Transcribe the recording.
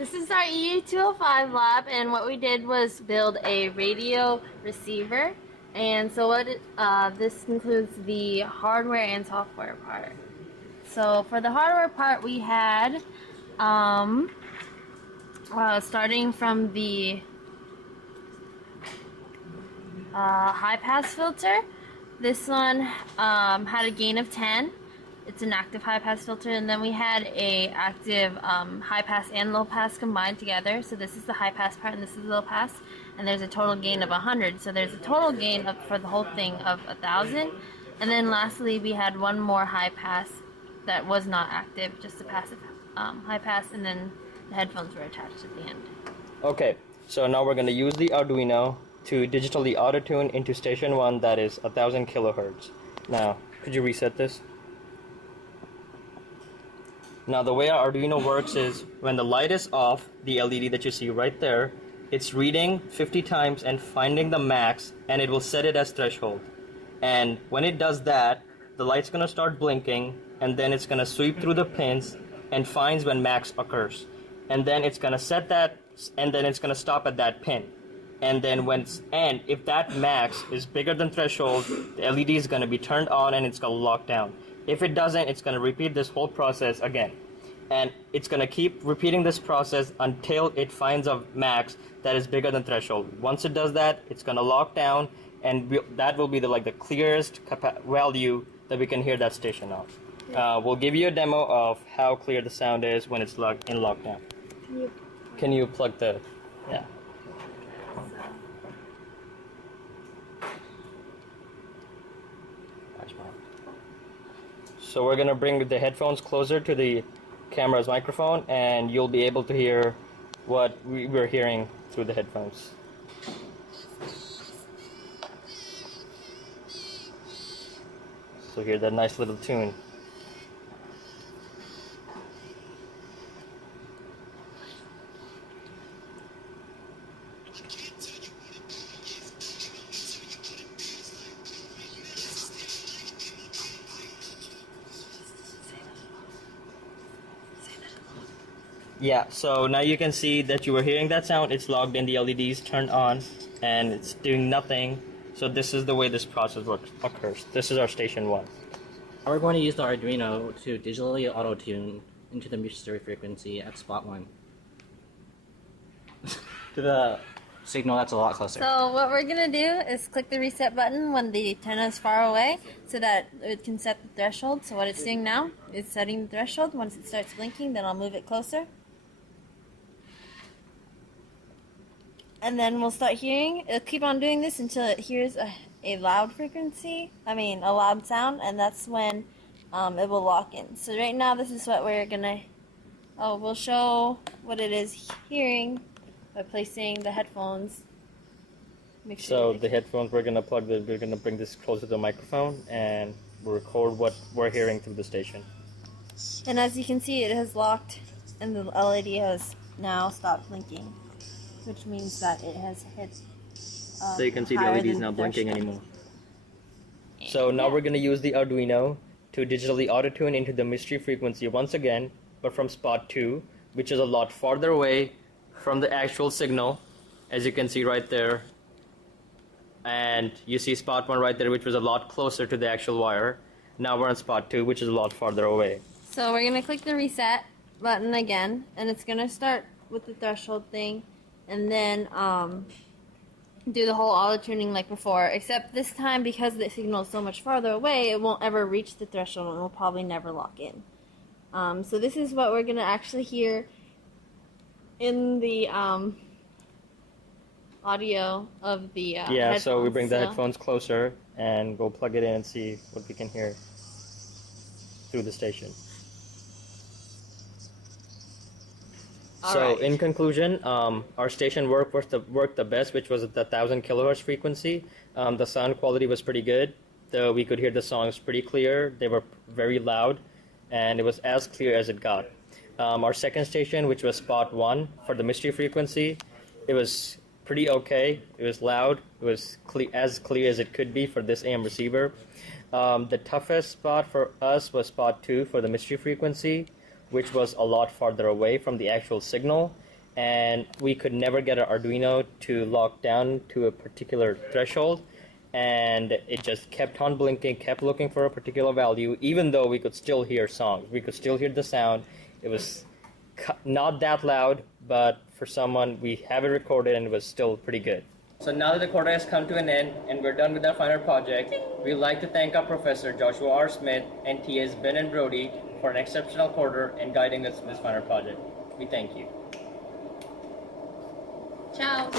This is our EE205 lab, and what we did was build a radio receiver. And so this includes the hardware and software part. So for the hardware part, we had starting from the high pass filter. This one had a gain of 10. It's an active high pass filter, and then we had a active high pass and low pass combined together. So this is the high pass part and this is the low pass, and there's a total gain of 100. So there's a total gain for the whole thing of 1,000. And then lastly, we had one more high pass that was not active, just a passive high pass, and then the headphones were attached at the end. Okay, so now we're going to use the Arduino to digitally auto-tune into station 1, that is 1,000 kilohertz. Now, could you reset this? Now the way our Arduino works is when the light is off, the LED that you see right there, it's reading 50 times and finding the max, and it will set it as threshold. And when it does that, the light's going to start blinking, and then it's going to sweep through the pins and finds when max occurs. And then it's going to set that, and then it's going to stop at that pin. And then if that max is bigger than threshold, the LED is going to be turned on and it's going to lock down. If it doesn't, it's going to repeat this whole process again. And it's going to keep repeating this process until it finds a max that is bigger than threshold. Once it does that, it's going to lock down, and that will be the clearest value that we can hear that station on. We'll give you a demo of how clear the sound is when it's in lockdown. Can you plug the... Yeah. So we're going to bring the headphones closer to the camera's microphone, and you'll be able to hear what we're hearing through the headphones. So hear that nice little tune. Yeah, so now you can see that you were hearing that sound. It's logged in, the LEDs turned on, and it's doing nothing. So this is the way this process occurs. This is our station 1. We're going to use the Arduino to digitally auto-tune into the mystery frequency at spot 1. To the signal that's a lot closer. So what we're going to do is click the reset button when the antenna is far away so that it can set the threshold. So what it's doing now is setting the threshold. Once it starts blinking, then I'll move it closer. And then we'll start hearing, it'll keep on doing this until it hears a loud frequency, a loud sound, and that's when it will lock in. So right now this is what we're gonna, we'll show what it is hearing by placing the headphones. So the headphones, we're gonna bring this closer to the microphone, and we'll record what we're hearing through the station. And as you can see, it has locked, and the LED has now stopped blinking, which means that it has hit. So you can see the LED is now blinking anymore. So now we're going to use the Arduino to digitally auto-tune into the mystery frequency once again, but from spot 2, which is a lot farther away from the actual signal, as you can see right there. And you see spot 1 right there, which was a lot closer to the actual wire. Now we're on spot 2, which is a lot farther away. So we're going to click the reset button again, and it's going to start with the threshold thing, and then do the whole auto-tuning like before, except this time, because the signal is so much farther away, it won't ever reach the threshold and will probably never lock in. So this is what we're going to actually hear in the audio of the headphones. So we bring the headphones closer and go plug it in and see what we can hear through the station. So in conclusion, our station worked the best, which was at the 1,000 kilohertz frequency. The sound quality was pretty good. We could hear the songs pretty clear. They were very loud, and it was as clear as it got. Our second station, which was spot 1 for the mystery frequency, it was pretty okay. It was loud. It was as clear as it could be for this AM receiver. The toughest spot for us was spot 2 for the mystery frequency, which was a lot farther away from the actual signal. and we could never get our Arduino to lock down to a particular threshold, and it just kept on blinking, kept looking for a particular value, even though we could still hear songs. We could still hear the sound. It was not that loud, but for someone, we have it recorded and it was still pretty good. So now that the quarter has come to an end and we're done with our final project, we'd like to thank our professor Joshua R. Smith and TAs Ben and Brody for an exceptional quarter and guiding us in this final project. We thank you. Ciao.